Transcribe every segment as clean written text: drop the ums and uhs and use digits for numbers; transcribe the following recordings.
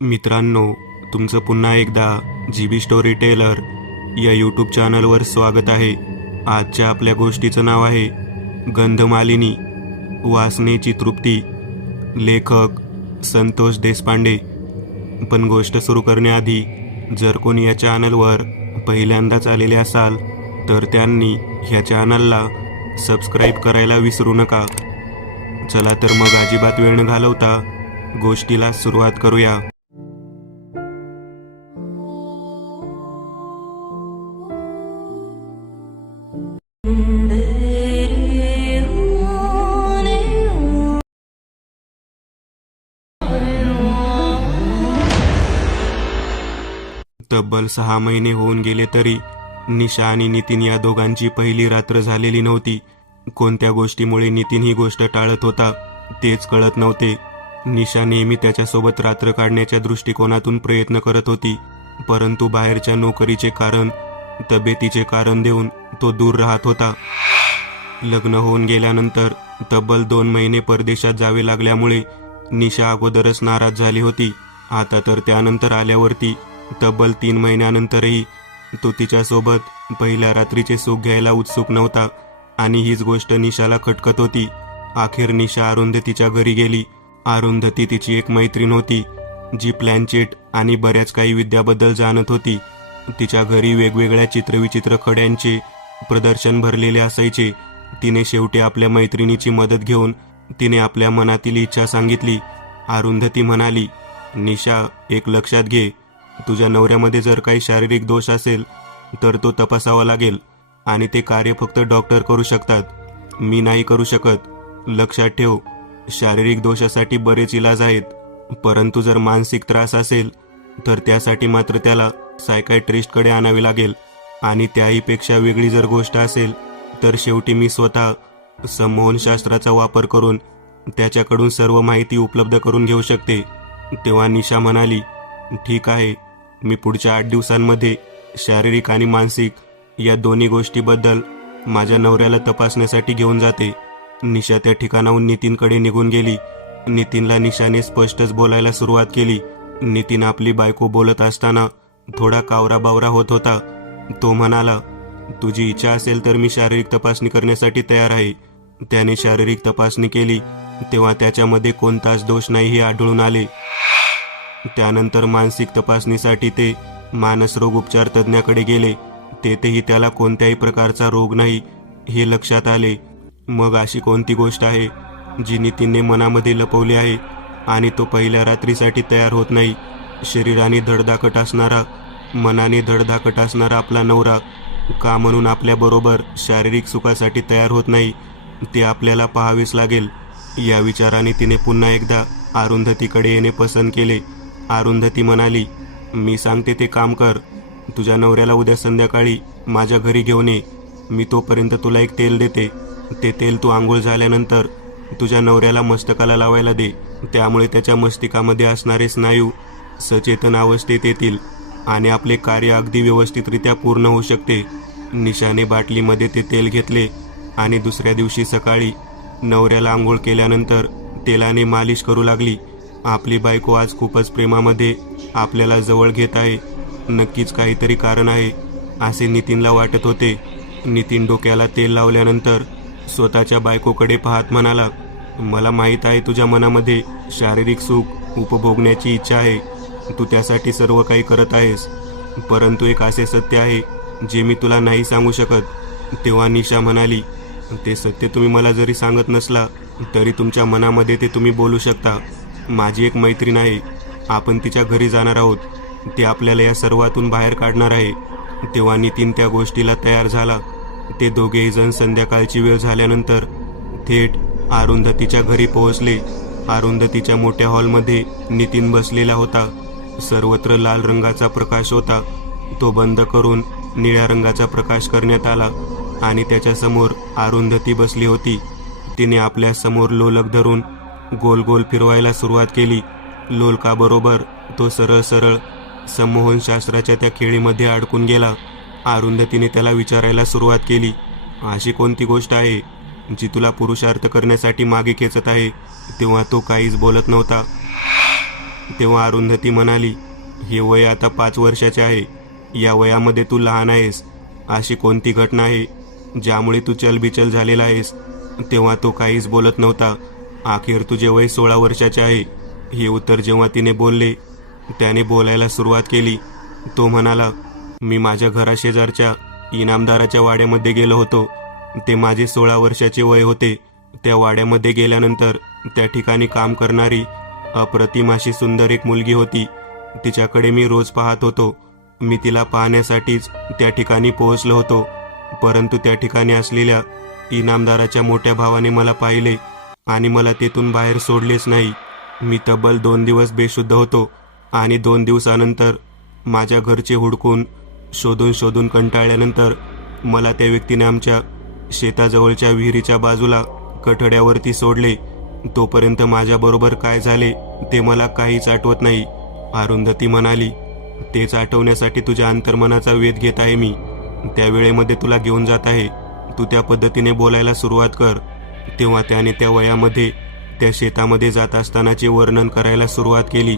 मित्रांनो, तुमचं पुन्हा एकदा GB स्टोरी टेलर या यूट्यूब चॅनलवर स्वागत आहे. आजच्या आपल्या गोष्टीचं नाव आहे गंधमालिनी, वासनेची तृप्ती. लेखक संतोष देशपांडे. पण गोष्ट सुरू करण्याआधी जर कोणी या चॅनलवर पहिल्यांदाच आलेले असाल तर त्यांनी ह्या चॅनलला सबस्क्राईब करायला विसरू नका. चला तर मग अजिबात वेळ न घालवता गोष्टीला सुरुवात करूया. तब्बल 6 महिने होऊन गेले तरी निशा आणि नितीन या दोघांची पहिली रात्र झालेली नव्हती. कोणत्या गोष्टीमुळे नितीन ही गोष्ट टाळत होता तेच कळत नव्हते. निशा नेहमी त्याच्यासोबत रात्र काढण्याच्या दृष्टिकोनातून प्रयत्न करत होती, परंतु बाहेरच्या नोकरीचे कारण, तब्येतीचे कारण देऊन तो दूर राहत होता. लग्न होऊन गेल्यानंतर तब्बल 2 महिने परदेशात जावे लागल्यामुळे निशा अगोदरच नाराज झाली होती. आता तर त्यानंतर आल्यावरती तब्बल 3 महिन्यानंतरही तो तिच्यासोबत पहिल्या रात्रीचे सुख घ्यायला उत्सुक नव्हता आणि हीच गोष्ट निशाला खटकत होती. अखेर निशा अरुंधतीच्या घरी गेली. अरुंधती तिची एक मैत्रीण होती जी प्लॅनचेट आणि बऱ्याच काही विद्याबद्दल जाणत होती. तिच्या घरी वेगवेगळ्या चित्रविचित्र खड्यांचे प्रदर्शन भरलेले असायचे. तिने शेवटी आपल्या मैत्रिणीची मदत घेऊन तिने आपल्या मनातील इच्छा सांगितली. अरुंधती म्हणाली, निशा, एक लक्षात घे, तुझ्या नवऱ्यामध्ये जर काही शारीरिक दोष असेल तर तो तपासावा लागेल आणि ते कार्य फक्त डॉक्टर करू शकतात, मी नाही करू शकत. लक्षात ठेव, शारीरिक दोषासाठी बरेच इलाज आहेत, परंतु जर मानसिक त्रास असेल तर त्यासाठी मात्र त्याला सायकायट्रिस्टकडे आणावे लागेल. आणि त्याहीपेक्षा वेगळी जर गोष्ट असेल तर शेवटी मी स्वतः संमोहनशास्त्राचा वापर करून त्याच्याकडून सर्व माहिती उपलब्ध करून घेऊ शकते. तेव्हा निशा म्हणाली, ठीक आहे, मी पुढच्या 8 दिवसांमध्ये शारीरिक आणि मानसिक या दोन्ही गोष्टीबद्दल माझ्या नवऱ्याला तपासण्यासाठी घेऊन जाते. निशा त्या ठिकाणाहून नितीनकडे निघून गेली. नितीनला निशाने स्पष्टच बोलायला सुरुवात केली. नितीन आपली बायको बोलत असताना थोडा कावराबावरा होत होता. तो म्हणाला, तुझी इच्छा असेल तर मी शारीरिक तपासणी करण्यासाठी तयार आहे. त्याने शारीरिक तपासणी केली तेव्हा त्याच्यामध्ये कोणताच दोष नाही हे आढळून आले. त्यानंतर मानसिक तपासणीसाठी ते मानसरोग उपचार तज्ज्ञाकडे गेले. तेथेही त्याला कोणत्याही प्रकारचा रोग नाही हे लक्षात आले. मग अशी कोणती गोष्ट आहे जी नितीनने मनामध्ये लपवली आहे आणि तो पहिल्या रात्रीसाठी तयार होत नाही? शरीराने धडधाकट असणारा, मनाने धडधाकट असणारा आपला नवरा का म्हणून आपल्याबरोबर शारीरिक सुखासाठी तयार होत नाही ते आपल्याला पाहावेच लागेल. या विचाराने तिने पुन्हा एकदा अरुंधतीकडे येणे पसंत केले. अरुंधती म्हणाली, मी सांगते ते काम कर. तुझ्या नवऱ्याला उद्या संध्याकाळी माझ्या घरी घेऊन ये. मी तोपर्यंत तुला एक तेल देते. ते तेल तू आंघोळ झाल्यानंतर तुझ्या नवऱ्याला मस्तकाला लावायला दे. त्यामुळे त्याच्या मस्तिकामध्ये असणारे स्नायू सचेतन अवस्थेत येतील आणि आपले कार्य अगदी व्यवस्थितरित्या पूर्ण होऊ शकते. निशाने बाटलीमध्ये ते तेल घेतले आणि दुसऱ्या दिवशी सकाळी नवऱ्याला आंघोळ केल्यानंतर तेलाने मालिश करू लागली. आपली बायको आज खूपच प्रेमामध्ये आपल्याला जवळ घेत आहे. नक्कीच काहीतरी कारण आहे असे नितीनला वाटत होते. नितीन डोक्याला तेल लावल्यानंतर स्वतःच्या बायकोकडे पाहत म्हणाला, मला माहीत आहे तुझ्या मनामध्ये शारीरिक सुख उपभोगण्याची इच्छा आहे. तू त्यासाठी सर्व काही करत आहेस, परंतु एक असे सत्य आहे जे मी तुला नाही सांगू शकत. तेव्हा निशा म्हणाली, ते सत्य तुम्ही मला जरी सांगत नसला तरी तुमच्या मनामध्ये ते तुम्ही बोलू शकता. माझी एक मैत्रीण आहे, आपण तिच्या घरी जाणार आहोत. ती आपल्याला या सर्वातून बाहेर काढणार आहे. तेव्हा नितीन त्या गोष्टीला तयार झाला. ते दोघेही जण संध्याकाळची वेळ झाल्यानंतर थेट अरुंधतीच्या घरी पोहोचले. अरुंधतीच्या मोठ्या हॉलमध्ये नितीन बसलेला होता. सर्वत्र लाल रंगाचा प्रकाश होता. तो बंद करून निळ्या रंगाचा प्रकाश करण्यात आला आणि त्याच्यासमोर अरुंधती बसली होती. तिने आपल्या समोर लोलक धरून गोल गोल फिरवायला सुरुवात केली. लोलकाबरोबर तो सरळ सरळ संमोहनशास्त्राच्या त्या खेळीमध्ये अडकून गेला. अरुंधतीने त्याला विचारायला सुरुवात केली, अशी कोणती गोष्ट आहे जी तुला पुरुषार्थ करण्यासाठी मागे खेचत आहे? तेव्हा तो काहीच बोलत नव्हता. तेव्हा अरुंधती म्हणाली, हे वय आता 5 वर्षाचे आहे. या वयामध्ये तू लहान आहेस. अशी कोणती घटना आहे ज्यामुळे तू चलबिचल झालेला आहेस? तेव्हा तो काहीच बोलत नव्हता. अखेर तुझे वय 16 वर्षाचे आहे, हे उत्तर जेव्हा तिने बोलले, त्याने बोलायला सुरुवात केली. तो म्हणाला, मी माझ्या घराशेजारच्या इनामदाराच्या वाड्यामध्ये गेलो होतो. ते माझे 16 वर्षाचे वय होते. त्या वाड्यामध्ये गेल्यानंतर त्या ठिकाणी काम करणारी अप्रतिम अशी सुंदर एक मुलगी होती. तिच्याकडे मी रोज पाहत होतो. मी तिला पाहण्यासाठीच त्या ठिकाणी पोहोचलो होतो. परंतु त्या ठिकाणी असलेल्या इनामदाराच्या मोठ्या भावाने मला पाहिले आणि मला तेथून बाहेर सोडलेच नाही. मी तब्बल 2 दिवस बेशुद्ध होतो आणि 2 दिवसानंतर माझ्या घरचे हुडकून शोधून शोधून कंटाळल्यानंतर मला त्या व्यक्तीने आमच्या शेताजवळच्या विहिरीच्या बाजूला कठड्यावरती सोडले. तोपर्यंत माझ्याबरोबर काय झाले ते मला काहीच आठवत नाही. अरुंधती म्हणाली, तेच आठवण्यासाठी तुझ्या अंतर्मनाचा वेध घेत आहे मी. त्या वेळेमध्ये तुला घेऊन जात आहे. तू त्या पद्धतीने बोलायला सुरुवात कर. तेव्हा त्याने त्या वयामध्ये त्या शेतामध्ये जात असतानाचे वर्णन करायला सुरुवात केली.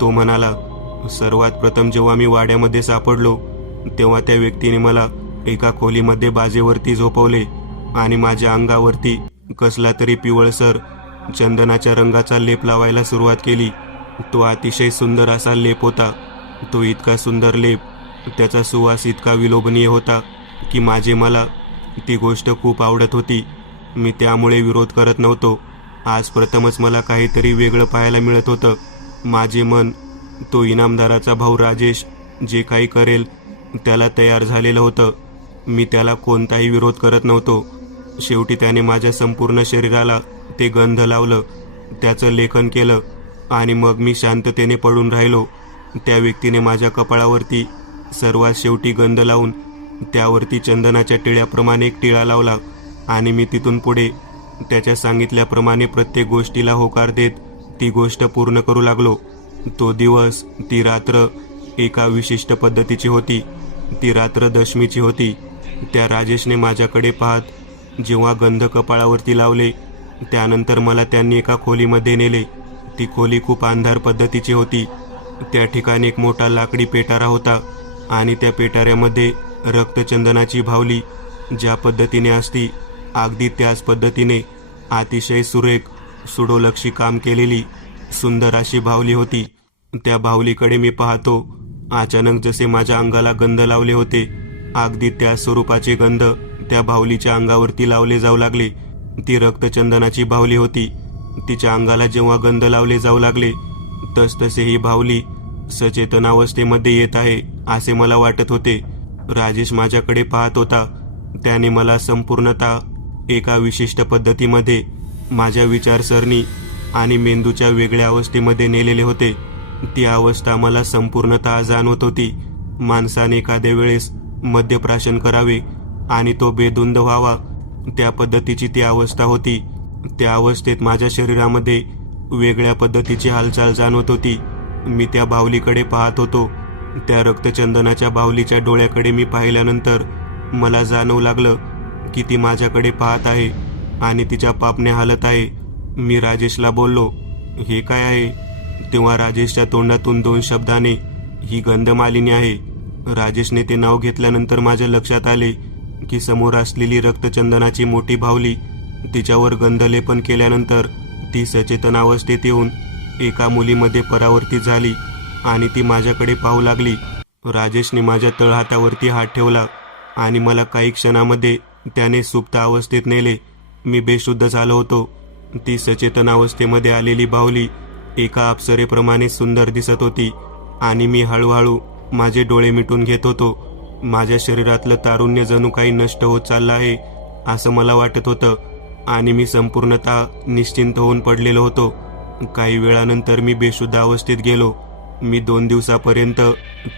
तो म्हणाला, सर्वात प्रथम जेव्हा मी वाड्यामध्ये सापडलो तेव्हा त्या व्यक्तीने मला एका खोलीमध्ये बाजेवरती झोपवले आणि माझ्या अंगावरती कसला तरी पिवळसर चंदनाच्या रंगाचा लेप लावायला सुरुवात केली. तो अतिशय सुंदर असा लेप होता. तो इतका सुंदर लेप, त्याचा सुवास इतका विलोभनीय होता की मला ती गोष्ट खूप आवडत होती. मी त्यामुळे विरोध करत नव्हतो. आज प्रथमच मला काहीतरी वेगळं पाहायला मिळत होतं. माझे मन तो इनामदाराचा भाऊ राजेश जे काही करेल त्याला तयार झालेलं होतं. मी त्याला कोणताही विरोध करत नव्हतो. शेवटी त्याने माझ्या संपूर्ण शरीराला ते गंध लावलं, त्याचं लेखन केलं आणि मग मी शांततेने पडून राहिलो. त्या व्यक्तीने माझ्या कपाळावरती सर्वात शेवटी गंध लावून त्यावरती चंदनाच्या टिळ्याप्रमाणे एक टिळा लावला आणि मी तिथून पुढे त्याच्या सांगितल्याप्रमाणे प्रत्येक गोष्टीला होकार देत ती गोष्ट पूर्ण करू लागलो. तो दिवस, ती रात्र एका विशिष्ट पद्धतीची होती. ती रात्र दशमीची होती. त्या राजेशने माझ्याकडे पाहत जेव्हा गंध कपाळावरती लावले त्यानंतर मला त्यांनी एका खोलीमध्ये नेले. ती खोली खूप अंधार पद्धतीची होती. त्या ठिकाणी एक मोठा लाकडी पेटारा होता आणि त्या पेटाऱ्यामध्ये रक्तचंदनाची भावली ज्या पद्धतीने असती अगदी त्याच पद्धतीने अतिशय सुरेख सुडोलक्षी काम केलेली सुंदर अशी भावली होती. त्या भावलीकडे मी पाहतो. अचानक जसे माझ्या अंगाला गंध लावले होते अगदी त्या स्वरूपाचे गंध त्या भावलीच्या अंगावरती लावले जाऊ लागले. ती रक्तचंदनाची भावली होती. तिच्या अंगाला जेव्हा गंध लावले जाऊ लागले तसतसे ही भावली सचेतनावस्थेमध्ये येत आहे असे मला वाटत होते. राजेश माझ्याकडे पाहत होता. त्याने मला संपूर्णतः एका विशिष्ट पद्धतीमध्ये माझ्या विचारसरणी आणि मेंदूच्या वेगळ्या अवस्थेमध्ये नेलेले होते. ती अवस्था मला संपूर्णतः जाणवत होती. माणसाने एखाद्या वेळेस मद्यप्राशन करावे आणि तो बेधुंद व्हावा, त्या पद्धतीची ती अवस्था होती. त्या अवस्थेत माझ्या शरीरामध्ये वेगळ्या पद्धतीची हालचाल जाणवत होती. मी त्या बाहुलीकडे पाहत होतो. त्या रक्तचंदनाच्या बाहुलीच्या डोळ्याकडे मी पाहिल्यानंतर मला जाणवू लागलं की ती माझ्याकडे पाहत आहे आणि तिच्या पापण्या हालत आहे. मी राजेशला बोललो, हे काय आहे? तेव्हा राजेशच्या तोंडातून 2 शब्दाने, ही गंधमालिनी आहे. राजेशने ते नाव घेतल्यानंतर माझ्या लक्षात आले की समोर असलेली रक्तचंदनाची मोठी बाहुली, तिच्यावर गंधलेपन केल्यानंतर ती सचेतन अवस्थेत येऊन एका मुलीमध्ये परावर्तित झाली आणि ती माझ्याकडे पाहू लागली. राजेशने माझ्या तळहातावरती हात ठेवला आणि मला काही क्षणामध्ये त्याने सुप्त अवस्थेत नेले. मी बेशुद्ध झालो होतो. ती सचेतन अवस्थेमध्ये आलेली बाहुली एका अप्सरेप्रमाणे सुंदर दिसत होती आणि मी हळूहळू माझे डोळे मिटून घेत होतो. माझ्या शरीरातलं तारुण्य जणू काही नष्ट होत चाललं आहे असं मला वाटत होतं आणि मी संपूर्णतः निश्चिंत होऊन पडलेलो होतो. काही वेळानंतर मी बेशुद्ध अवस्थेत गेलो. मी 2 दिवसापर्यंत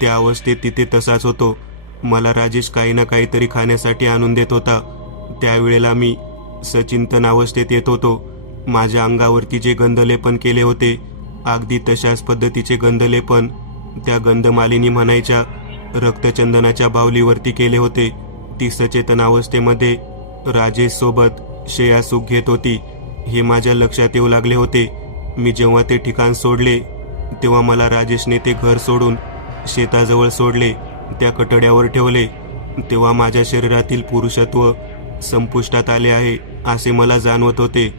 त्या अवस्थेत तिथे तसाच होतो. मला राजेश काही ना काहीतरी खाण्यासाठी आणून देत होता. त्यावेळेला मी सचिंतन अवस्थेत येत होतो. माझ्या अंगावरती जे गंधलेपन केले होते अगदी तशाच पद्धतीचे गंधलेपन त्या गंधमालिनी म्हणायच्या रक्तचंदनाच्या बाहुलीवरती केले होते. ती सचेतन अवस्थेमध्ये राजेश सोबत शय्या सुख घेत होती हे माझ्या लक्षात येऊ लागले होते. मी जेव्हा ते ठिकाण सोडले तेव्हा मला राजेशने ते घर सोडून शेताजवळ सोडले, त्या कटड्यावर ठेवले. तेव्हा माझ्या शरीरातील पुरुषत्व संपुष्टात आले आहे असे मला जाणवत होते.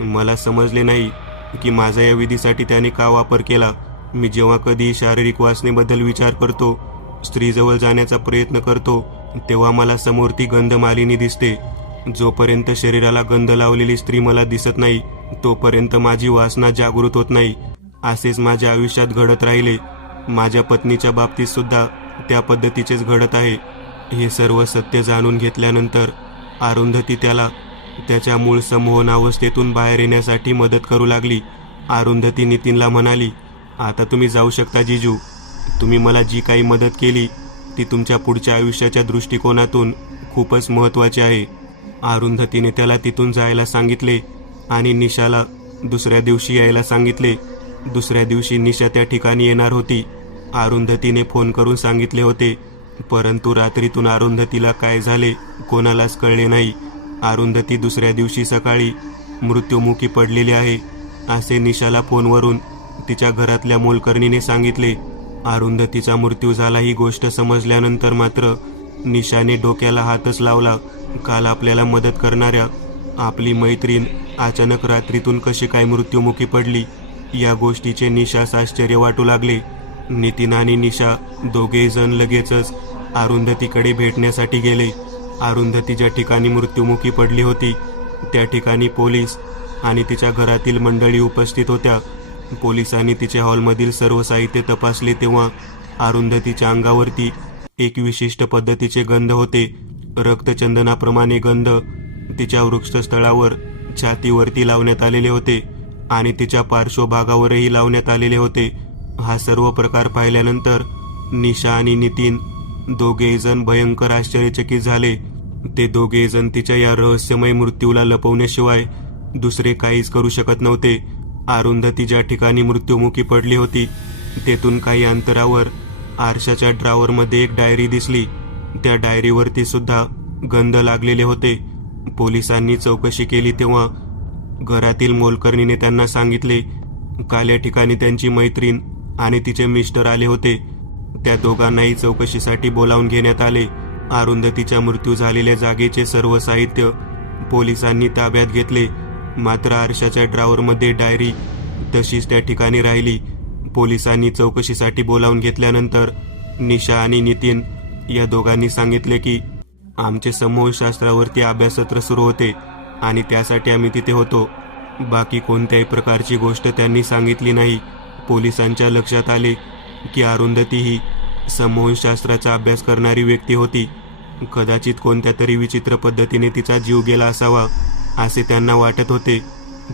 मला समजले नाही की माझा या विधीसाठी त्याने का वापर केला. मी जेव्हा कधी शारीरिक वासनेबद्दल विचार करतो, स्त्रीजवळ जाण्याचा प्रयत्न करतो, तेव्हा मला समोर ती गंधमालिनी दिसते. जोपर्यंत शरीराला गंध लावलेली स्त्री मला दिसत नाही तोपर्यंत माझी वासना जागृत होत नाही. असेच माझ्या आयुष्यात घडत राहिले. माझ्या पत्नीच्या बाबतीत सुद्धा त्या पद्धतीचेच घडत आहे. हे सर्व सत्य जाणून घेतल्यानंतर अरुंधती त्याला त्याच्या मूळ संमोहन अवस्थेतून बाहेर येण्यासाठी मदत करू लागली. अरुंधती नितीनला म्हणाली, आता तुम्ही जाऊ शकता जीजू. तुम्ही मला जी काही मदत केली ती तुमच्या पुढच्या आयुष्याच्या दृष्टिकोनातून खूपच महत्त्वाची आहे. अरुंधतीने त्याला तिथून जायला सांगितले आणि निशाला दुसऱ्या दिवशी यायला सांगितले. दुसऱ्या दिवशी निशा त्या ठिकाणी येणार होती. अरुंधतीने फोन करून सांगितले होते, परंतु रात्रीतून अरुंधतीला काय झाले कोणालाच कळले नाही. अरुंधती दुसऱ्या दिवशी सकाळी मृत्युमुखी पडलेली आहे असे निशाला फोनवरून तिच्या घरातल्या मोलकरणीने सांगितले. अरुंधतीचा मृत्यू झाला ही गोष्ट समजल्यानंतर मात्र निशाने डोक्याला हातच लावला. काल आपल्याला मदत करणाऱ्या आपली मैत्रीण अचानक रात्रीतून कशी काय मृत्युमुखी पडली या गोष्टीचे निशास आश्चर्य वाटू लागले. नितीन आणि निशा दोघेही जण लगेचच अरुंधतीकडे भेटण्यासाठी गेले. अरुंधती ज्या ठिकाणी मृत्युमुखी पडली होती त्या ठिकाणी पोलीस आणि तिच्या घरातील मंडळी उपस्थित होत्या. पोलिसांनी तिच्या हॉलमधील सर्व साहित्य तपासले तेव्हा अरुंधतीच्या अंगावरती एक विशिष्ट पद्धतीचे गंध होते. रक्तचंदनाप्रमाणे गंध तिच्या वृक्षस्थळावर छातीवरती लावण्यात आलेले होते आणि तिच्या पार्श्वभागावरही लावण्यात आलेले होते. हा सर्व प्रकार पाहिल्यानंतर निशा आणि नितीन दोघेही जण भयंकर आश्चर्यचकित झाले. ते दोघेही जण तिच्या या रहस्यमय मृत्यूला लपवण्याशिवाय दुसरे काहीच करू शकत नव्हते. अरुंधती ज्या ठिकाणी मृत्युमुखी पडली होती तेथून काही अंतरावर आरशाच्या ड्रॉवरमध्ये एक डायरी दिसली. त्या डायरीवरती सुद्धा गंध लागलेले होते. पोलिसांनी चौकशी केली तेव्हा घरातील मोलकरणीने त्यांना सांगितले, काल या ठिकाणी त्यांची मैत्रीण आणि तिचे मिस्टर आले होते. त्या दोघांनाही चौकशीसाठी बोलावून घेण्यात आले. अरुंधतीचा मृत्यू झालेल्या जागेचे सर्व साहित्य पोलिसांनी ताब्यात घेतले. मात्र आरशाच्या ड्रॉवरमध्ये डायरी तशीच त्या ठिकाणी राहिली. पोलिसांनी चौकशीसाठी बोलावून घेतल्यानंतर निशा आणि नितीन या दोघांनी सांगितले की आमचे समूहशास्त्रावरती अभ्याससत्र सुरू होते आणि त्यासाठी आम्ही तिथे होतो. बाकी कोणत्याही प्रकारची गोष्ट त्यांनी सांगितली नाही. पोलिसांच्या लक्षात आले की अरुंधती ही समूहशास्त्राचा अभ्यास करणारी व्यक्ती होती. कदाचित कोणत्या तरी विचित्र पद्धतीने तिचा जीव गेला असावा असे त्यांना वाटत होते.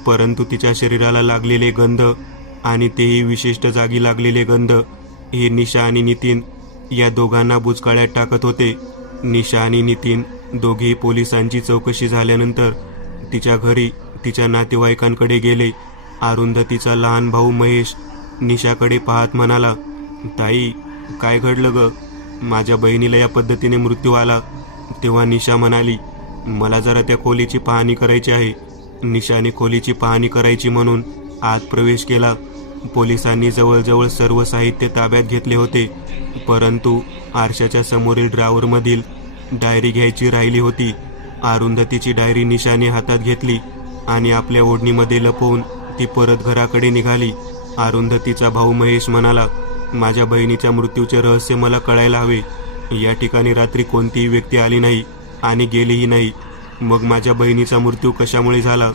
परंतु तिच्या शरीराला लागलेले गंध आणि तेही विशिष्ट जागी लागलेले गंध हे निशा आणि नितीन या दोघांना बुचकाळ्यात टाकत होते. निशा आणि नितीन दोघेही पोलिसांची चौकशी झाल्यानंतर तिच्या घरी तिच्या नातेवाईकांकडे गेले. अरुंधतीचा लहान भाऊ महेश निशाकडे पाहत म्हणाला, ताई, काय घडलं ग? माझ्या बहिणीला या पद्धतीने मृत्यू आला. तेव्हा निशा म्हणाली, मला जरा त्या खोलीची पाहणी करायची आहे. निशाने खोलीची पाहणी करायची म्हणून आत प्रवेश केला. पोलिसांनी जवळजवळ सर्व साहित्य ताब्यात घेतले होते, परंतु आरशाच्या समोरील ड्रॉवरमधील डायरी घ्यायची राहिली होती. अरुंधतीची डायरी निशाने हातात घेतली आणि आपल्या ओढणीमध्ये लपवून ती परत घराकडे निघाली. अरुंधतीचा भाऊ महेश म्हणाला, माझ्या बहिणीच्या मृत्यूचे रहस्य मला कळायला हवे. या ठिकाणी रात्री कोणतीही व्यक्ती आली नाही आणि गेलीही नाही. मग माझ्या बहिणीचा मृत्यू कशामुळे झाला,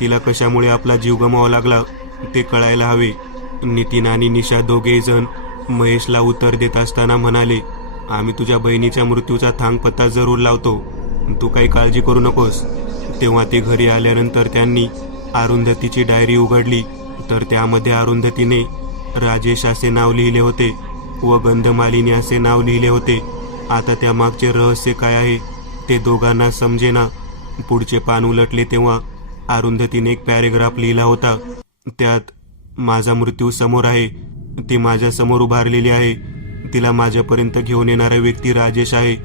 तिला कशामुळे आपला जीव गमावा लागला ते कळायला हवे. नितीन आणि निशा दोघेही जण महेशला उत्तर देत असताना म्हणाले, आम्ही तुझ्या बहिणीच्या मृत्यूचा थांगपत्ता जरूर लावतो, तू काही काळजी करू नकोस. तेव्हा ते घरी आल्यानंतर त्यांनी अरुंधतीची डायरी उघडली तर त्यामध्ये अरुंधतीने राजेश असे नाव लिहिले होते व गंधमालिनी असे नाव लिहिले होते. आता त्या मागचे रहस्य काय आहे ते दोघांना समजेना. पुढचे पान उलटले तेव्हा अरुंधतीने एक पॅरेग्राफ लिहिला होता. त्यात माझा मृत्यू समोर आहे, ती माझ्या समोर उभारलेली आहे. तिला माझ्यापर्यंत घेऊन येणारा व्यक्ती राजेश आहे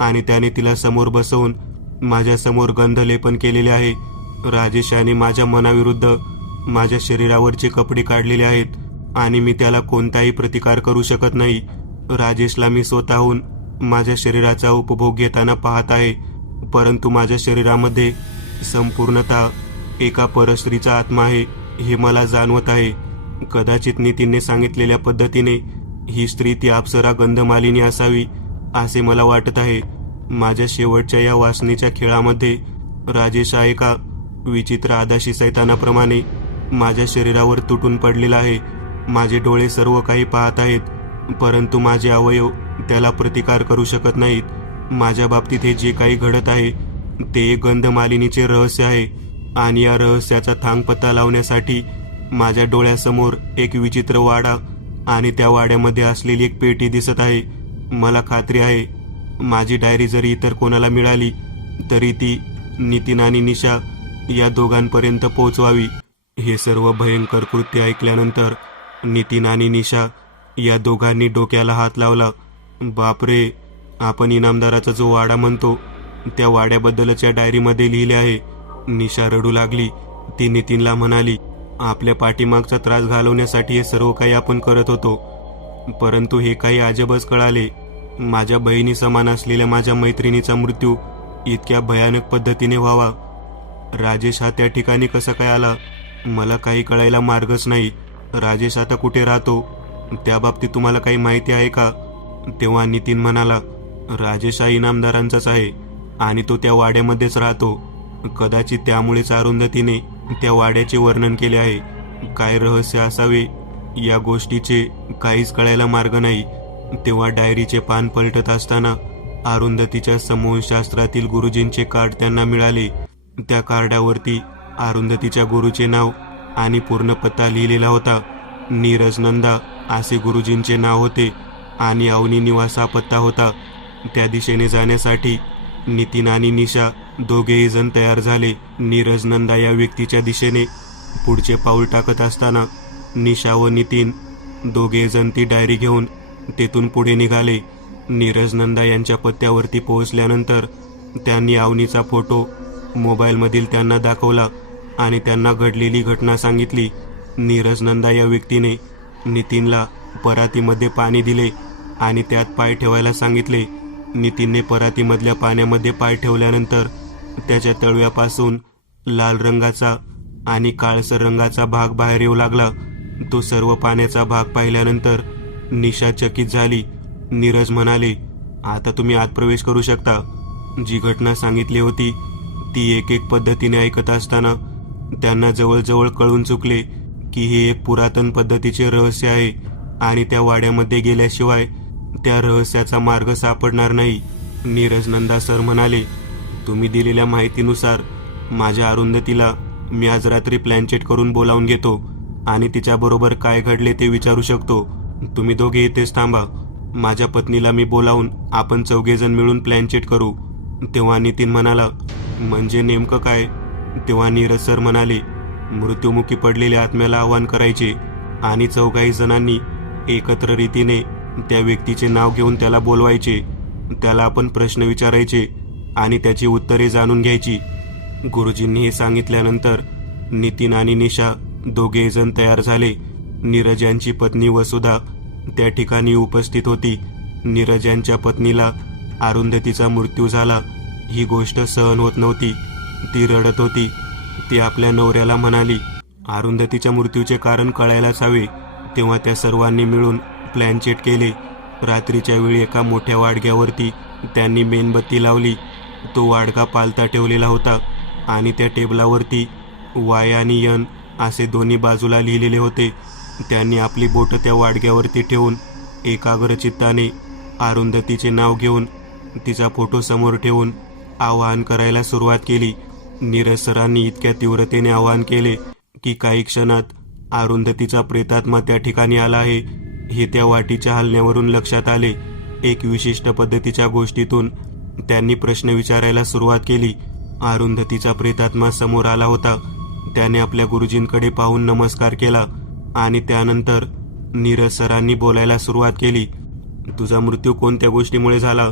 आणि त्याने तिला समोर बसवून माझ्या समोर गंधलेपन केलेले आहे. राजेशाने माझ्या मनाविरुद्ध माझ्या शरीरावरचे कपडे काढलेले आहेत आणि मी त्याला कोणताही प्रतिकार करू शकत नाही. राजेशला मी स्वतःहून माझ्या शरीराचा उपभोग घेताना पाहत आहे, परंतु माझ्या शरीरामध्ये संपूर्णतः एका परस्त्रीचा आत्मा आहे हे मला जाणवत आहे. कदाचित नितीनने सांगितलेल्या पद्धतीने ही स्त्री ती अप्सरा गंधमालिनी असावी असे मला वाटत आहे. माझ्या शेवटच्या या वासनेच्या खेळामध्ये राजेश हा एका विचित्र आदाशी सैतानाप्रमाणे माझ्या शरीरावर तुटून पडलेला आहे. माझे डोळे सर्व काही पाहत आहेत, परंतु माझे अवयव त्याला प्रतिकार करू शकत नाहीत. माझ्या बाबतीत हे जे काही घडत आहे ते एक गंधमालिनीचे रहस्य आहे आणि या रहस्याचा थांगपत्ता लावण्यासाठी माझ्या डोळ्यासमोर एक विचित्र वाडा आणि त्या वाड्यामध्ये असलेली एक पेटी दिसत आहे. मला खात्री आहे माझी डायरी जरी इतर कोणाला मिळाली तरी ती नितीन आणि निशा या दोघांपर्यंत पोहोचवावी. हे सर्व भयंकर कृत्य ऐकल्यानंतर नितीन आणि निशा या दोघांनी डोक्याला हात लावला. बापरे, आपण इनामदाराचा जो वाडा म्हणतो त्या वाड्याबद्दलच या डायरीमध्ये लिहिले आहे. निशा रडू लागली. ती नितीनला म्हणाली, आपल्या पाठीमागचा त्रास घालवण्यासाठी हे सर्व काही आपण करत होतो, परंतु हे काही अजबच कळाले. माझ्या बहिणी समान असलेल्या माझ्या मैत्रिणीचा मृत्यू इतक्या भयानक पद्धतीने व्हावा. राजेश हा त्या ठिकाणी कसा काय आला मला काही कळायला मार्गच नाही. राजेश आता कुठे राहतो त्या बाबतीत तुम्हाला काही माहिती आहे का? तेव्हा नितीन म्हणाला, राजेश हा इनामदारांचाच आहे आणि तो त्या वाड्यामध्येच राहतो. कदाचित त्यामुळेच अरुंधतीने त्या वाड्याचे वर्णन केले आहे. काय रहस्य असावे या गोष्टीचे काहीच कळायला मार्ग नाही. तेव्हा डायरीचे पान पलटत असताना अरुंधतीच्या समूहशास्त्रातील गुरुजींचे कार्ड त्यांना मिळाले. त्या कार्डावरती अरुंधतीच्या गुरुचे नाव आणि पूर्ण पत्ता लिहिलेला होता. नीरज नंदा असे गुरुजींचे नाव होते आणि अवनी निवास हा पत्ता होता. त्या दिशेने जाण्यासाठी नितीन आणि निशा दोघेही जण तयार झाले. नीरज नंदा या व्यक्तीच्या दिशेने पुढचे पाऊल टाकत असताना निशा व नितीन दोघे जण ती डायरी घेऊन तेथून पुढे निघाले. नीरज नंदा यांच्या पत्त्यावरती पोहोचल्यानंतर त्यांनी अवनीचा फोटो मोबाईलमधील त्यांना दाखवला आणि त्यांना घडलेली घटना सांगितली. नीरज नंदा या व्यक्तीने नितीनला परातीमध्ये पाणी दिले आणि त्यात पाय ठेवायला सांगितले. नितीनने परातीमधल्या पाण्यामध्ये पाय ठेवल्यानंतर त्याच्या तळव्यापासून लाल रंगाचा आणि काळसर रंगाचा भाग बाहेर येऊ लागला. तो सर्व पाण्याचा भाग पाहिल्यानंतर निशा चकित झाली. नीरज म्हणाले, आता तुम्ही आत प्रवेश करू शकता. जी घटना सांगितली होती ती एक एक पद्धतीने ऐकत असताना त्यांना जवळजवळ कळून चुकले की हे एक पुरातन पद्धतीचे रहस्य आहे आणि त्या वाड्यामध्ये गेल्याशिवाय त्या रहस्याचा मार्ग सापडणार नाही. नीरज नंदा सर म्हणाले, तुम्ही दिलेल्या माहितीनुसार माझ्या अरुंधतीला मी आज रात्री प्लॅनचेट करून बोलावून घेतो आणि तिच्याबरोबर काय घडले ते विचारू शकतो. तुम्ही दोघे इथेच थांबा. माझ्या पत्नीला मी बोलावून आपण चौघेजण मिळून प्लॅनचेट करू. तेव्हा नितीन म्हणाला, म्हणजे नेमकं काय? तेव्हा नीरज सर म्हणाले, मृत्युमुखी पडलेल्या आत्म्याला आवाहन करायचे आणि चौघाही जणांनी एकत्र रीतीने त्या व्यक्तीचे नाव घेऊन त्याला बोलवायचे. त्याला आपण प्रश्न विचारायचे आणि त्याची उत्तरे जाणून घ्यायची. गुरुजींनी हे सांगितल्यानंतर नितीन आणि निशा दोघे जण तयार झाले. नीरज यांची पत्नी वसुधा त्या ठिकाणी उपस्थित होती. नीरज यांच्या पत्नीला अरुंधतीचा मृत्यू झाला ही गोष्ट सहन होत नव्हती. ती रडत होती. ती आपल्या नवऱ्याला म्हणाली, अरुंधतीच्या मृत्यूचे कारण कळायलाच हवे. तेव्हा त्या सर्वांनी मिळून प्लॅनचेट केले. रात्रीच्या वेळी एका मोठ्या वाडग्यावरती त्यांनी मेणबत्ती लावली. तो वाडगा पालथा ठेवलेला होता आणि त्या टेबलावरती वाय आणि यन असे दोन्ही बाजूला लिहिलेले होते. त्यांनी आपली बोटं त्या वाडग्यावरती ठेवून एकाग्र चित्ताने अरुंधतीचे नाव घेऊन तिचा फोटो समोर ठेवून आवाहन करायला सुरुवात केली. नीरज सरांनी इतक्या तीव्रतेने आवाहन केले की काही क्षणात अरुंधतीचा प्रेतात्मा त्या ठिकाणी आला आहे हे त्या वाटीच्या हलण्यावरून लक्षात आले. एक विशिष्ट पद्धतीच्या गोष्टीतून त्यांनी प्रश्न विचारायला सुरुवात केली. अरुंधतीचा प्रेतात्मा समोर आला होता. त्याने आपल्या गुरुजींकडे पाहून नमस्कार केला आणि त्यानंतर नीरज सरांनी बोलायला सुरुवात केली. तुझा मृत्यू कोणत्या गोष्टीमुळे झाला?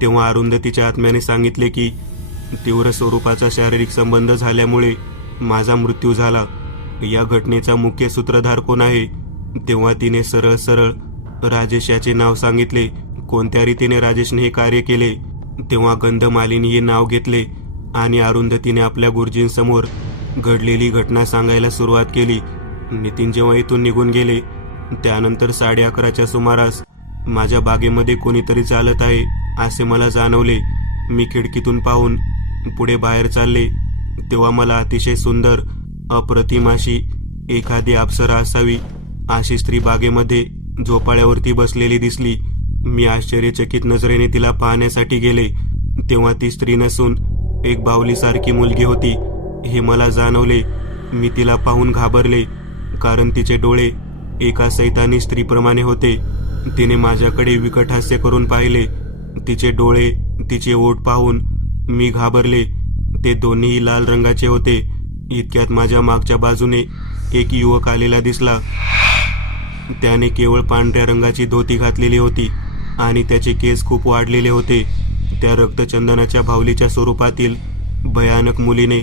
तेव्हा अरुंधतीच्या आत्म्याने सांगितले की तीव्र स्वरूपाचा शारीरिक संबंध झाल्यामुळे माझा मृत्यू झाला. या घटनेचा मुख्य सूत्रधार कोण आहे? तेव्हा तिने सरळ सरळ राजेश याचे नाव सांगितले. कोणत्या रीतीने राजेशने हे कार्य केले. तेव्हा गंधमालिनी हे नाव घेतले आणि अरुंधतीने आपल्या गुरुजींसमोर घडलेली घटना सांगायला सुरुवात केली. नितीन जेव्हा इथून निघून गेले त्यानंतर 11:30च्या सुमारास माझ्या बागेमध्ये कोणीतरी चालत आहे असे मला जाणवले. मी खिडकीतून पाहून पुढे बाहेर चालले तेव्हा मला अतिशय सुंदर अप्रतिम अशी एखादी अप्सरा असावी अशी स्त्री बागेमध्ये झोपाळ्यावरती बसलेली दिसली. मी आश्चर्यचकित नजरेने तिला पाहण्यासाठी गेले तेव्हा ती स्त्री नसून एक बाहुलीसारखी मुलगी होती हे मला जाणवले. मी तिला पाहून घाबरले कारण तिचे डोळे एका सैतानी स्त्रीप्रमाणे होते. तिने माझ्याकडे विकट हास्य करून पाहिले. तिचे डोळे, तिचे ओठ पाहून मी घाबरले. ते दोन्हीही लाल रंगाचे होते. इतक्यात माझ्या मागच्या बाजूने एक युवक आलेला दिसला. त्याने केवळ पांढऱ्या रंगाची धोती घातलेली होती आणि त्याचे केस खूप वाढलेले होते. त्या रक्तचंदनाच्या बाहुलीच्या स्वरूपातील भयानक मुलीने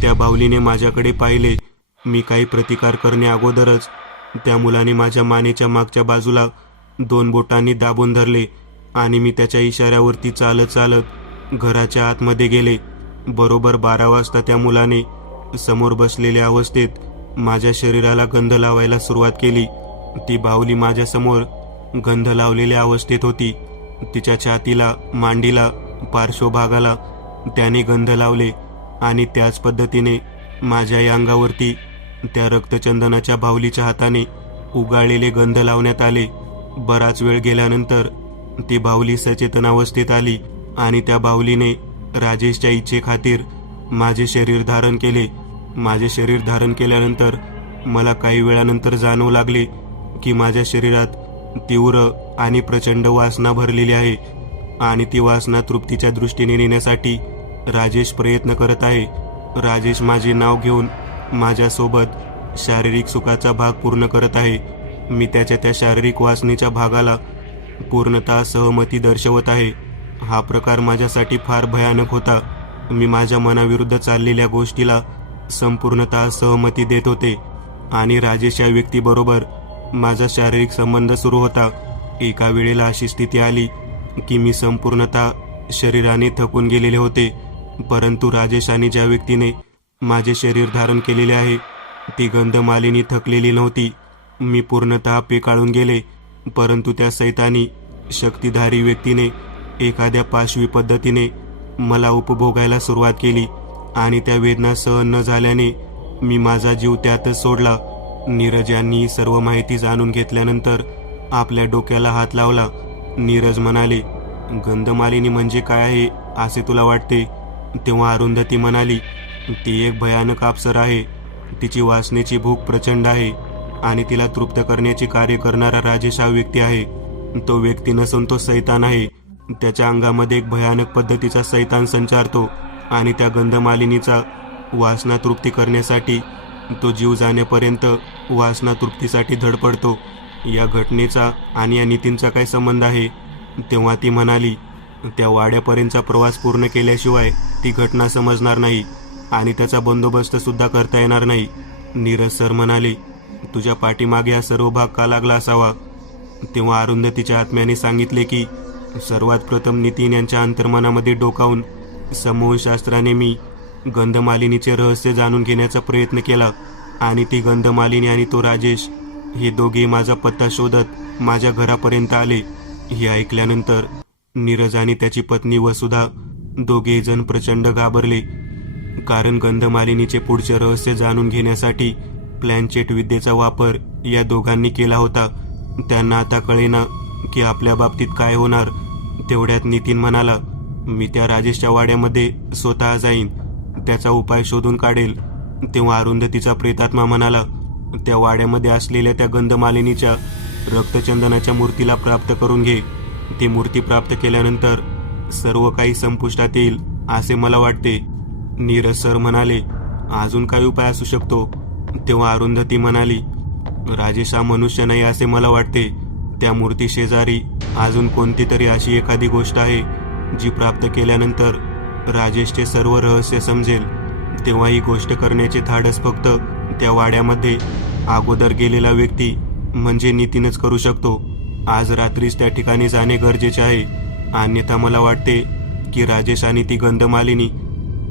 त्या बाहुलीने माझ्याकडे पाहिले. मी काही प्रतिकार करणे अगोदरच त्या मुलाने माझ्या मानेच्या मागच्या बाजूला 2 बोटांनी दाबून धरले आणि मी त्याच्या इशाऱ्यावरती चालत चालत घराच्या आतमध्ये गेले. बरोबर 12 वाजता त्या मुलाने समोर बसलेल्या अवस्थेत माझ्या शरीराला गंध लावायला सुरुवात केली. ती बाहुली माझ्यासमोर गंध लावलेल्या अवस्थेत होती. तिच्या छातीला, मांडीला, पार्श्वभागाला त्याने गंध लावले आणि त्याच पद्धतीने माझ्याही अंगावरती त्या रक्तचंदनाच्या बाहुलीच्या हाताने उगाळलेले गंध लावण्यात आले. बराच वेळ गेल्यानंतर ती बाहुली सचेतन अवस्थेत आली आणि त्या बाहुलीने राजेशच्या इच्छेखातीर माझे शरीर धारण केले. माझे शरीर धारण केल्यानंतर मला काही वेळानंतर जाणवू लागले की माझ्या शरीरात तीव्र आणि प्रचंड वासना भरलेली आहे आणि ती वासना तृप्तीच्या दृष्टीने नेण्यासाठी राजेश प्रयत्न करत आहे. राजेश माझे नाव घेऊन माझ्यासोबत शारीरिक सुखाचा भाग पूर्ण करत आहे. मी त्याच्या त्या शारीरिक वासनेच्या भागाला पूर्णतः सहमती दर्शवत आहे. हा प्रकार माझ्यासाठी फार भयानक होता. मी माझ्या मनाविरुद्ध चाललेल्या गोष्टीला संपूर्णतः सहमती देत होते आणि राजेश या व्यक्तीबरोबर माझा शारीरिक संबंध सुरू होता. एका वेळेला अशी स्थिती आली की मी संपूर्णतः शरीराने थकून गेलेले होते. परंतु राजेश आणि ज्या व्यक्तीने माझे शरीर धारण केलेले आहे ती गंधमालिनी थकलेली नव्हती. मी पूर्णतः पेकाळून गेले. परंतु त्या सैतानी शक्तिधारी व्यक्तीने एखाद्या पाशवी पद्धतीने मला उपभोगायला सुरुवात केली आणि त्या वेदना सहन न झाल्याने मी माझा जीव त्यातच सोडला. नीरज यांनी सर्व माहिती जाणून घेतल्यानंतर आपल्या डोक्याला हात लावला. नीरज म्हणाले, गंधमालिनी म्हणजे काय आहे असे तुला वाटते? तेव्हा अरुंधती म्हणाली, ती एक भयानक अप्सरा आहे. तिची वासनेची भूक प्रचंड आहे आणि तिला तृप्त करण्याचे कार्य करणारा राजेश हा व्यक्ती आहे. तो व्यक्ती नसून तो सैतान आहे. त्याच्या अंगामध्ये एक भयानक पद्धतीचा सैतान संचारतो आणि त्या गंधमालिनीचा वासना तृप्ती करण्यासाठी तो जीव जाण्यापर्यंत वासना तृप्तीसाठी धडपडतो. या घटनेचा आणि या नितीनचा काय संबंध आहे? तेव्हा ती म्हणाली, त्या वाड्यापर्यंतचा प्रवास पूर्ण केल्याशिवाय ती घटना समजणार नाही आणि त्याचा बंदोबस्त सुद्धा करता येणार नाही. नीरज सर म्हणाले, तुझ्या पाठीमागे हा सर्व भाग का लागला असावा? तेव्हा अरुंधतीच्या आत्म्याने सांगितले की सर्वात प्रथम नितीन यांच्या अंतर्मनामध्ये डोकावून समूहशास्त्राने मी गंधमालिनीचे रहस्य जाणून घेण्याचा प्रयत्न केला आणि ती गंधमालिनी आणि तो राजेश हे दोघे माझा पत्ता शोधत माझ्या घरापर्यंत आले. हे ऐकल्यानंतर नीरज आणि त्याची पत्नी वसुधा दोघे जण प्रचंड घाबरले कारण गंधमालिनीचे पुढचे रहस्य जाणून घेण्यासाठी प्लॅनचेट विद्येचा वापर या दोघांनी केला होता. त्यांना आता कळेना की आपल्या बाबतीत काय होणार. तेवढ्यात नितीन म्हणाला, मी त्या राजेशच्या वाड्यामध्ये स्वतः जाईन, त्याचा उपाय शोधून काढेल. तेव्हा अरुंधतीचा प्रेतात्मा म्हणाला, त्या वाड्यामध्ये असलेल्या त्या गंधमालिनीच्या रक्तचंदनाच्या मूर्तीला प्राप्त करून घे. ती मूर्ती प्राप्त केल्यानंतर सर्व काही संपुष्टात येईल असे मला वाटते. नीरज सर म्हणाले, अजून काय उपाय असू शकतो? तेव्हा अरुंधती म्हणाली, राजेश हा मनुष्य नाही असे मला वाटते. त्या मूर्ती शेजारी अजून कोणती तरी अशी एखादी गोष्ट आहे जी प्राप्त केल्यानंतर राजेशचे सर्व रहस्य समजेल. तेव्हा ही गोष्ट करण्याचे धाडस फक्त त्या वाड्यामध्ये अगोदर गेलेला व्यक्ती म्हणजे नितीनच करू शकतो. आज रात्रीच त्या ठिकाणी जाणे गरजेचे आहे. अन्यथा मला वाटते की राजेश आणि ती गंधमालिनी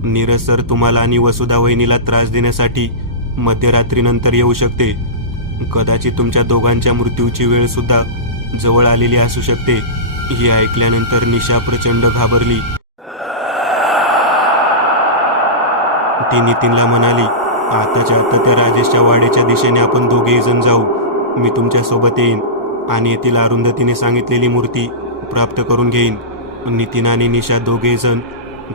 नीरज सर तुम्हाला आणि वसुधा वहिनीला त्रास देण्यासाठी मध्यरात्रीनंतर येऊ शकते. कदाचित तुमच्या दोघांच्या मृत्यूची वेळ सुद्धा जवळ आलेली असू शकते. हे ऐकल्यानंतर निशा प्रचंड घाबरली. ती नितीनला म्हणाली, आताच्या आता त्या राजेशच्या वाड्याच्या दिशेने आपण दोघेही जण जाऊ. मी तुमच्या सोबत येईन आणि येथील अरुंधतीने सांगितलेली मूर्ती प्राप्त करून घेईन. नितीन आणि निशा दोघेही जण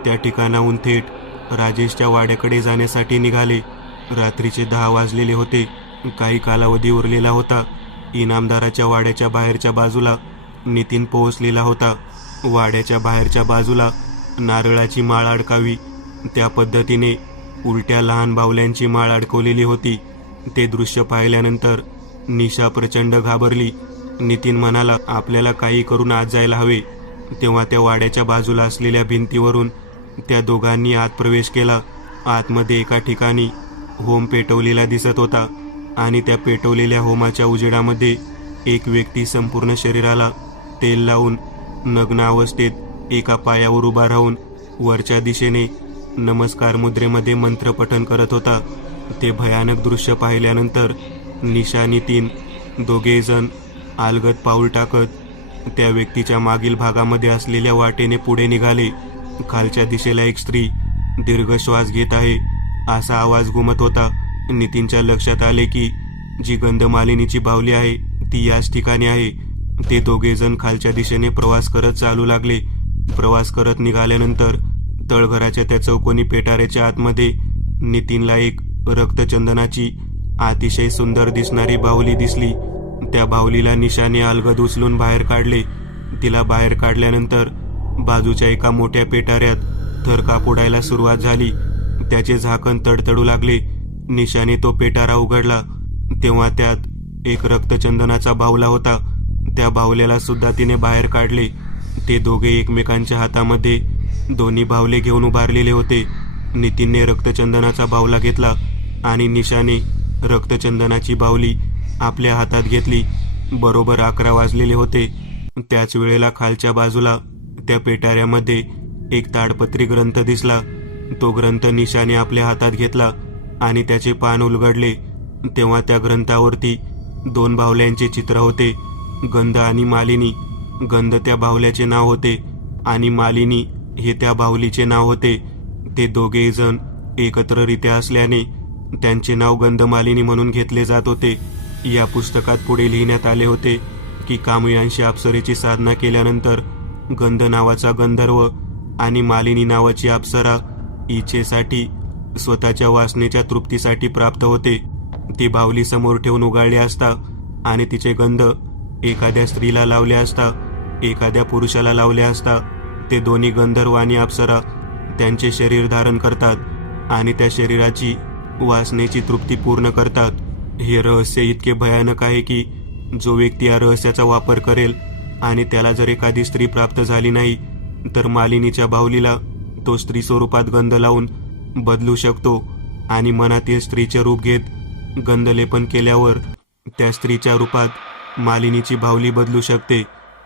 त्या ठिकाणाहून थेट राजेशच्या वाड्याकडे जाण्यासाठी निघाले. रात्रीचे 10 वाजलेले होते. काही कालावधी उरलेला होता. इनामदाराच्या वाड्याच्या बाहेरच्या बाजूला नितीन पोहोचलेला होता. वाड्याच्या बाहेरच्या बाजूला नारळाची माळ अडकावी त्या पद्धतीने उलट्या लहान बाहुल्यांची माळ अडकवलेली होती. ते दृश्य पाहिल्यानंतर निशा प्रचंड घाबरली. नितीन म्हणाला, आपल्याला काही करून आत जायला हवे. तेव्हा त्या वाड्याच्या बाजूला असलेल्या भिंतीवरून त्या दोघांनी आत प्रवेश केला. आतमध्ये एका ठिकाणी होम पेटवलेला दिसत होता आणि त्या पेटवलेल्या होमाच्या उजेडामध्ये एक व्यक्ती संपूर्ण शरीराला तेल लावून नग्न अवस्थेत एका पायावर उभा राहून वरच्या दिशेने नमस्कार मुद्रेमध्ये मंत्रपठण करत होता. ते भयानक दृश्य पाहिल्यानंतर निशा नितीन दोघे जण अलगद पाऊल टाकत त्या व्यक्तीच्या मागील भागामध्ये असलेल्या वाटेने पुढे निघाले. खालच्या दिशेला एक स्त्री दीर्घ श्वास घेत आहे असा आवाज घुमत होता. नितीनच्या लक्षात आले की जी गंधमालिनीची बाहुली आहे ती याच ठिकाणी आहे. ते दोघे जण खालच्या दिशेने प्रवास करत चालू लागले. प्रवास करत निघाल्यानंतर तळघराच्या त्या चौकोनी पेटाऱ्याच्या आतमध्ये नितीनला एक रक्तचंदनाची अतिशय सुंदर दिसणारी बाहुली दिसली. त्या बाहुलीला निशाने अलगद उचलून बाहेर काढले. तिला बाहेर काढल्यानंतर बाजूच्या एका मोठ्या पेटाऱ्यात थरकाप उडायला सुरुवात झाली. त्याचे झाकण तडतडू लागले. निशाने तो पेटारा उघडला तेव्हा त्यात एक रक्तचंदनाचा बाहुला होता. त्या बाहुल्याला सुद्धा तिने बाहेर काढले. ते दोघे एकमेकांच्या हातामध्ये दोन्ही बाहुले घेऊन उभारलेले होते. नितीनने रक्तचंदनाचा बाहुला घेतला आणि निशाने रक्तचंदनाची बाहुली आपल्या हातात घेतली. बरोबर 11 वाजलेले होते. त्याच वेळेला खालच्या बाजूला त्या पेटाऱ्यामध्ये एक ताडपत्री ग्रंथ दिसला. तो ग्रंथ निशाने आपल्या हातात घेतला आणि त्याचे पान उलगडले तेव्हा त्या ग्रंथावरती 2 बाहुल्यांचे चित्र होते, गंध आणि मालिनी. गंध त्या बाहुल्याचे नाव होते आणि मालिनी हे त्या बाहुलीचे नाव होते. ते दोघेही जण एकत्ररित्या असल्याने त्यांचे नाव गंधमालिनी म्हणून घेतले जात होते. या पुस्तकात पुढे लिहिण्यात आले होते की कामयांशी अप्सरेची साधना केल्यानंतर गंध नावाचा गंधर्व आणि मालिनी नावाची अप्सरा इच्छेसाठी स्वतःच्या वासनेच्या तृप्तीसाठी प्राप्त होते. ती बाहुली समोर ठेवून उगाळली असता आणि तिचे गंध एखाद्या स्त्रीला लावले असता, एखाद्या पुरुषाला लावले असता ते दोन्ही गंधर्व आणि अप्सरा त्यांचे शरीर धारण करतात आणि त्या शरीराची वासनेची तृप्ती पूर्ण करतात. हे रहस्य इतके भयानक आहे की जो व्यक्ती या रहस्याचा वापर करेल आणि त्याला जर एखादी स्त्री प्राप्त झाली नाही तर मालिनीच्या बाहुलीला तो स्त्री स्वरूपात गंध लावून बदलू शकतो आणि मनातील स्त्रीचे रूप घेत गंधलेपन केल्यावर त्या स्त्रीच्या रूपात मालिनीची बाहुली बदलू शकते.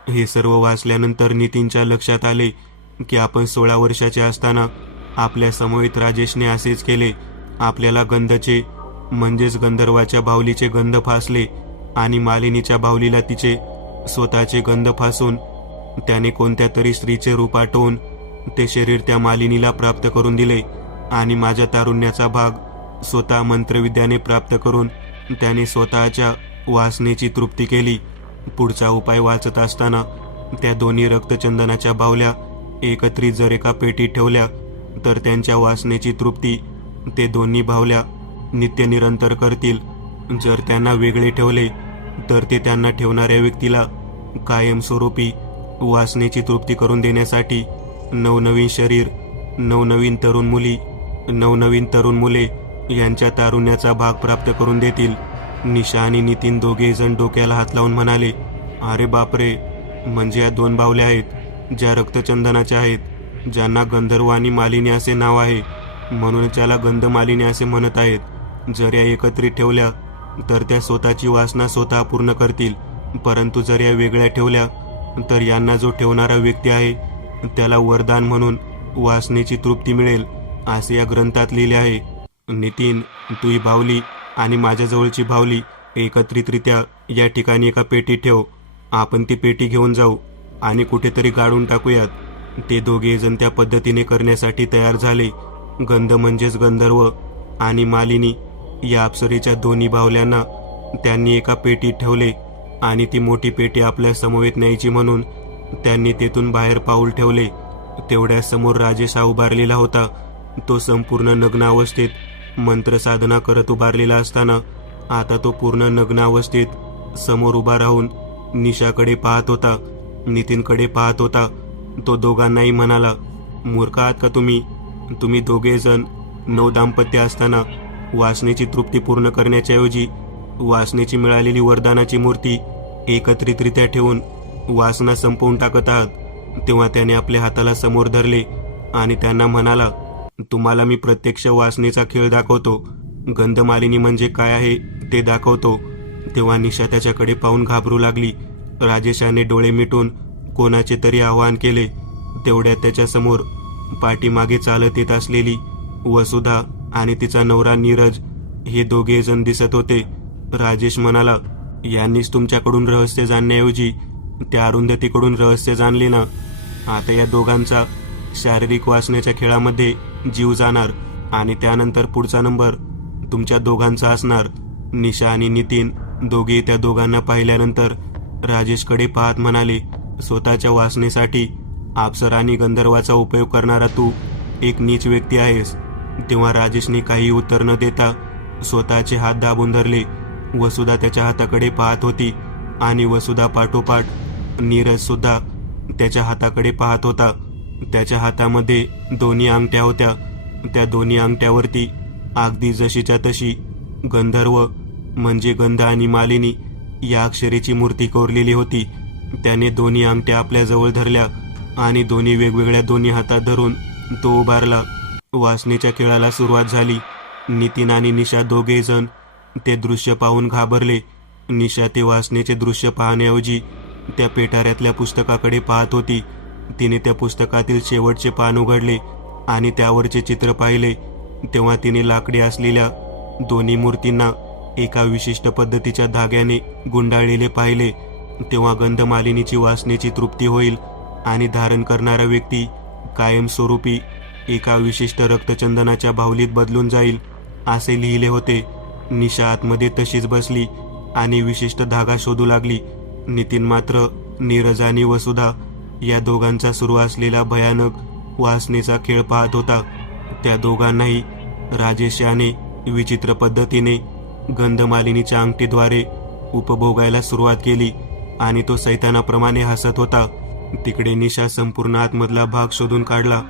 हे सर्व वाचल्यानंतर नितीनच्या लक्षात आले की आपण 16 वर्षाचे असताना आपल्या समवेत राजेशने असेच केले. आपल्याला गंधचे म्हणजेच गंधर्वाच्या बाहुलीचे गंध फासले आणि मालिनीच्या बाहुलीला तिचे स्वतःचे गंध फासून त्याने कोणत्या तरी स्त्रीचे रूप आटवून ते शरीर त्या मालिनीला प्राप्त करून दिले आणि माझ्या तारुण्याचा भाग स्वतः मंत्रविद्याने प्राप्त करून त्याने स्वतःच्या वासनेची तृप्ती केली. पुढचा उपाय वाचत असताना त्या दोन्ही रक्तचंदनाच्या बाहुल्या एकत्रित जर एका पेटीत ठेवल्या तर त्यांच्या वासनेची तृप्ती ते दोन्ही बाहुल्या नित्य निरंतर करतील. जर त्यांना वेगळे ठेवले तर ते त्यांना ठेवणाऱ्या व्यक्तीला कायमस्वरूपी वासनेची तृप्ती करून देण्यासाठी नवनवीन शरीर, नवनवीन तरुण मुले यांच्या तारुण्याचा भाग प्राप्त करून देतील. निशा आणि नितीन दोघे जण डोक्याला हात लावून म्हणाले, अरे बापरे, म्हणजे या 2 बाहुल्या आहेत ज्या रक्तचंदनाच्या आहेत, ज्यांना गंधर्व आणि मालिनी असे नाव आहे, म्हणून त्याला गंधमालिनी असे म्हणत आहेत. जर या एकत्रित ठेवल्या तर त्या स्वतःची वासना स्वतः पूर्ण करतील, परंतु जर या वेगळ्या ठेवल्या तर यांना जो ठेवणारा व्यक्ती आहे त्याला वरदान म्हणून वासनेची तृप्ती मिळेल, असे या ग्रंथात लिहिले आहे. नितीन, तू ही बाहुली आणि माझ्याजवळची बाहुली एकत्रितरित्या या ठिकाणी एका पेटीत ठेव. आपण ती पेटी घेऊन जाऊ आणि कुठेतरी गाडून टाकूयात. ते दोघे जण त्या पद्धतीने करण्यासाठी तयार झाले. गंध म्हणजेच गंधर्व आणि मालिनी या अप्सरेच्या दोन्ही बाहुल्यांना त्यांनी एका पेटीत ठेवले आणि ती मोठी पेटी आपल्या समवेत न्यायची म्हणून त्यांनी तेथून बाहेर पाऊल ठेवले. तेवढ्या समोर राजेश हा उभारलेला होता. तो संपूर्ण नग्न अवस्थेत मंत्र साधना करत उभारलेला असताना आता तो पूर्ण नग्न अवस्थेत समोर उभा राहून निशाकडे पाहत होता, नितीनकडे पाहत होता. तो दोघांनाही म्हणाला, मूर्ख आहात का तुम्ही दोघे जण नवदाम्पत्य असताना वासनेची तृप्ती पूर्ण करण्याच्याऐवजी वासनेची मिळालेली वरदानाची मूर्ती एकत्रितरित्या ठेवून वासना संपवून टाकत आहात. तेव्हा त्याने आपल्या हाताला समोर धरले आणि त्यांना म्हणाला, तुम्हाला मी प्रत्यक्ष वासनेचा खेळ दाखवतो, गंधमालिनी म्हणजे काय आहे ते दाखवतो. तेव्हा निशा त्याच्याकडे पाहून घाबरू लागली. राजेशाने डोळे मिटून कोणाचे तरी आवाहन केले. तेवढ्यात त्याच्यासमोर पाठीमागे चालत येत असलेली वसुधा आणि तिचा नवरा नीरज हे दोघे जण दिसत होते. राजेश म्हणाला, यांनीच तुमच्याकडून रहस्य जाणण्याऐवजी त्या अरुंधतीकडून रहस्य जाणले ना. आता या दोघांचा शारीरिक वासनेच्या खेळामध्ये जीव जाणार आणि त्यानंतर पुढचा नंबर तुमच्या दोघांचा असणार. निशा आणि नितीन दोघे त्या दोघांना पाहिल्यानंतर राजेशकडे पाहत म्हणाले, स्वतःच्या वासनेसाठी अप्सरा आणि गंधर्वाचा उपयोग करणारा तू एक नीच व्यक्ती आहेस. तेव्हा राजेशने काही उत्तर न देता स्वतःचे हात दाबून धरले. वसुधा त्याच्या हाताकडे पाहत होती आणि वसुधा पाठोपाठ नीरज सुद्धा त्याच्या हाताकडे पाहत होता. त्याच्या हातामध्ये दोन्ही अंगठ्या होत्या. त्या दोन्ही अंगठ्यावरती अगदी जशीच्या तशी गंधर्व म्हणजे गंध आणि मालिनी या अक्षरेची मूर्ती कोरलेली होती. त्याने दोन्ही अंगठ्या आपल्या जवळ धरल्या आणि दोन्ही वेगवेगळ्या दोन्ही हातात धरून तो उभारला. वासनेच्या खेळाला सुरुवात झाली. नितीन आणि निशा दोघे जण ते दृश्य पाहून घाबरले. निशा ते वासनेचे दृश्य पाहण्याऐवजी त्या पेटाऱ्यातल्या पुस्तकाकडे पाहत होती. तिने त्या पुस्तकातील शेवटचे पान उघडले आणि त्यावरचे चित्र पाहिले. तेव्हा तिने लाकडी असलेल्या दोन्ही मूर्तींना एका विशिष्ट पद्धतीच्या धाग्याने गुंडाळलेले पाहिले. तेव्हा गंधमालिनीची वासनेची तृप्ती होईल आणि धारण करणारा व्यक्ती कायमस्वरूपी एका विशिष्ट रक्तचंदनाच्या बाहुलीत बदलून जाईल असे लिहिले होते. निशा आतमध्ये तशीच बसली आणि विशिष्ट धागा शोधू लागली. नितीन मात्र नीरज आणि वसुधा या दोघांचा सुरू असलेला भयानक वासनेचा खेळ पाहत होता. त्या दोघांनाही राजेश याने विचित्र पद्धतीने गंधमालिनीच्या अंगठीद्वारे उपभोगायला सुरुवात केली आणि तो सैतानाप्रमाणे हसत होता. तिकडे निशा संपूर्ण आतमधला भाग शोधून काढला,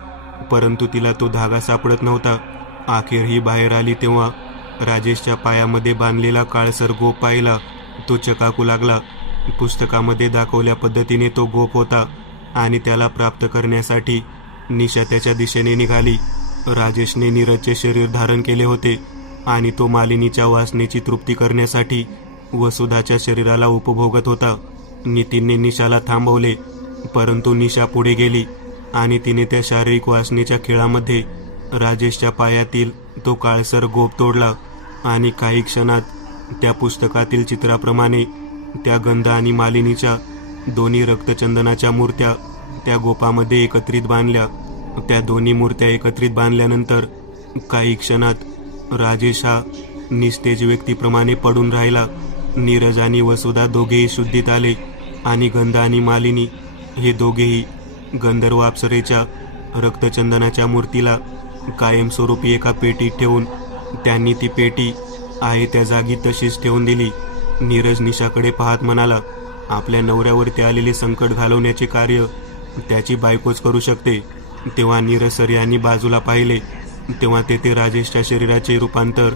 परंतु तिला तो धागा सापडत नव्हता. अखेर ही बाहेर आली तेव्हा राजेशच्या पायामध्ये बांधलेला काळसर गोप पाहिला. तो चकाकू लागला. पुस्तकामध्ये दाखवल्या पद्धतीने तो गोप होता आणि त्याला प्राप्त करण्यासाठी निशा त्याच्या दिशेने निघाली. राजेशने नीरजचे शरीर धारण केले होते आणि तो मालिनीच्या वासनेची तृप्ती करण्यासाठी वसुधाच्या शरीराला उपभोगत होता. नितीनने निशाला थांबवले, परंतु निशा पुढे गेली आणि तिने त्या शारीरिक वासनेच्या खेळामध्ये राजेशच्या पायातील तो काळसर गोप तोडला आणि काही क्षणात त्या पुस्तकातील चित्राप्रमाणे त्या गंध आणि मालिनीच्या दोन्ही रक्तचंदनाच्या मूर्त्या त्या गोपामध्ये एकत्रित बांधल्या. त्या दोन्ही मूर्त्या एकत्रित बांधल्यानंतर काही क्षणात राजेश हा निस्तेज व्यक्तीप्रमाणे पडून राहिला. नीरज आणि वसुधा दोघेही शुद्धीत आले आणि गंध आणि मालिनी हे दोघेही गंधर्व अप्सरेच्या रक्तचंदनाच्या मूर्तीला कायमस्वरूपी एका पेटीत ठेवून त्यांनी ती पेटी आहे त्या जागी तशीच ठेवून दिली. नीरज निशाकडे पाहत म्हणाला, आपल्या नवऱ्यावरती आलेले संकट घालवण्याचे कार्य त्याची बायकोच करू शकते. तेव्हा नीरज सर यांनी बाजूला पाहिले तेव्हा तेथे राजेशच्या शरीराचे रूपांतर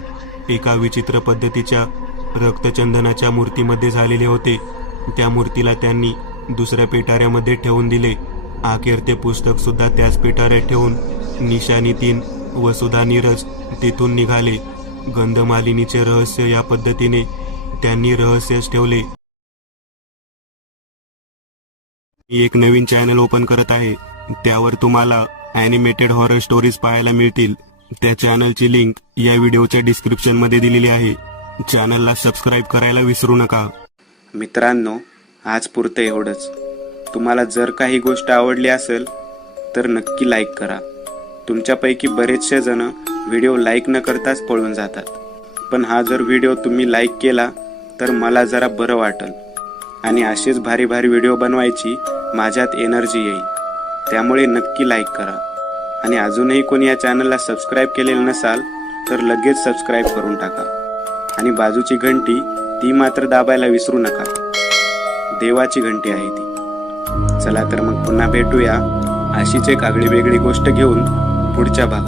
एका विचित्र पद्धतीच्या रक्तचंदनाच्या मूर्तीमध्ये झालेले होते. त्या मूर्तीला त्यांनी दुसऱ्या पेटाऱ्यामध्ये ठेवून दिले. अखेर ते पुस्तक सुद्धा त्याच पेटाऱ्यात ठेवून निशा, नितीन, वसुधा, नीरज तेथून निघाले. गंधमालिनीचे रहस्य या पद्धतीने त्यांनी रहस्यच ठेवले. मी एक नवीन चॅनल ओपन करत आहे. त्यावर तुम्हाला ॲनिमेटेड हॉरर स्टोरीज पाहायला मिळतील. त्या चॅनलची लिंक या व्हिडिओच्या डिस्क्रिप्शन मध्ये दिलेली आहे. चॅनलला सबस्क्राईब करायला विसरू नका. मित्रांनो, आज पुरतं एवढंच. तुम्हाला जर काही गोष्ट आवडली असेल तर नक्की लाईक करा. तुमच्यापैकी बरेचसे जण व्हिडिओ लाईक न करताच पळून जातात, पण हा जर व्हिडिओ तुम्ही लाईक केला तर मला जरा बरं वाटेल आणि असेच भारी भारी व्हिडिओ बनवायची माझ्यात एनर्जी येईल. त्यामुळे नक्की लाईक करा आणि अजूनही कोणी या चॅनलला सबस्क्राईब केलेलं नसाल तर लगेच सबस्क्राईब करून टाका आणि बाजूची घंटी ती मात्र दाबायला विसरू नका. देवाची घंटी आहे ती. चला तर मग पुन्हा भेटूया अशीच एक आगळी वेगळी गोष्ट घेऊन पुढच्या भागात.